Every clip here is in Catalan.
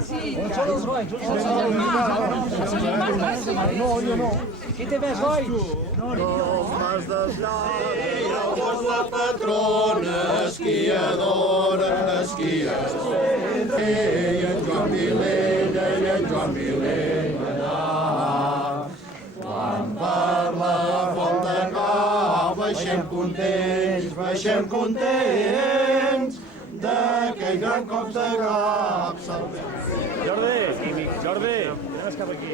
On són els goigs? No, jo no. Qui té més goigs? Els mas d'Esllar, el gos la patrona, esquiadora, esquiadora. I en Joan Vilella, i en Joan Vilella. Quan per la font de Cau baixem contents, d'aquell gran cop de cap. Jordi, anem cap aquí.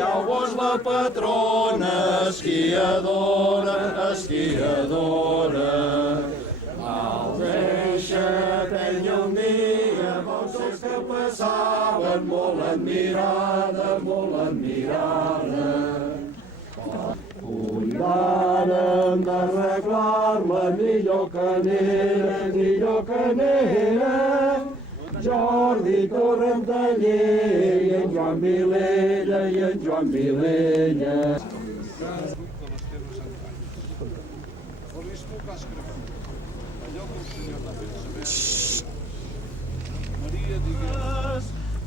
El gos la patrona, esquiadora, esquiadora. Al deixatell un dia, molts els que passaven molt admirada, molt admirada. Cuidaren d'arreglar-la millor que n'era, Jordi Torrentaller i en Joan Vilella, i en Joan Vilella.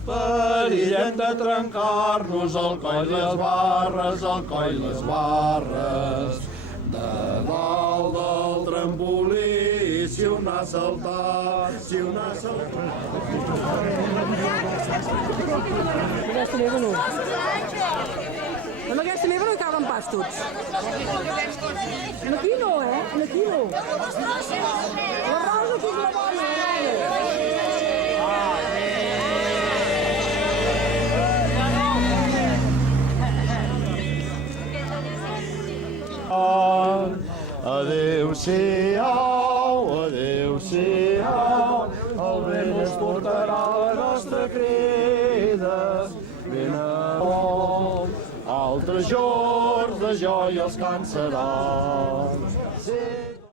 Perillem de trencar-nos el coll les barres, el coll les barres. De dalt del trampolí, si un ha saltat, si un ha saltat. Amb aquesta meva no hi caben pas tots. Aquí no, Aquí no. La rosa que és la bona, Adéu-siau, adéu-siau, el vent es portarà la nostra crida. Ben altres jorns de joia els cansaran.